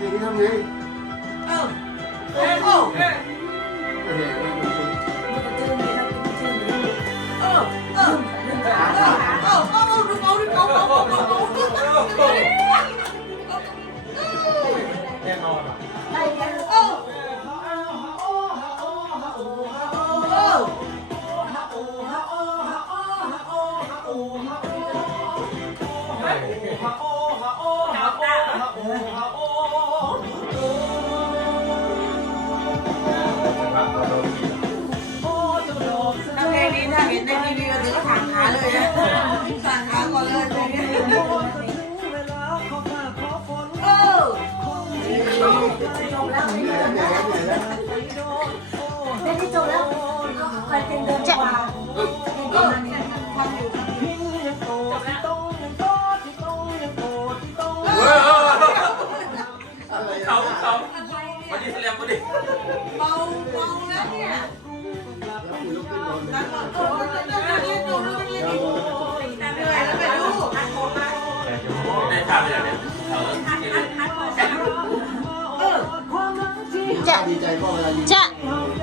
gì đi làm gì? Ờ. Ê ô ê. Ờ ờ. Ờ ờ đừng ngủ đừng ngủ ngủ ngủ ngủ ngủ nghe ngon à Oh, ห็นในทีวีก็ถือว่าถางขาเลยนะถางขาก่อนเลยเพลงเออจบแล้วไม่เหนื่อยจแล้วบเหนื่อยแล้วแล้วเหนื่อยแล้วไม่ได้จบแล้วคอยเป็นเดินกว่าเป็นประมาณนี้ทำอยู่เฮ้ยอะไรเขาอะเขามาดิแสลมมาดิเบาเบาแล้วเนี่ยแล้ จะ ดีใจพ่อเวลายิง จะ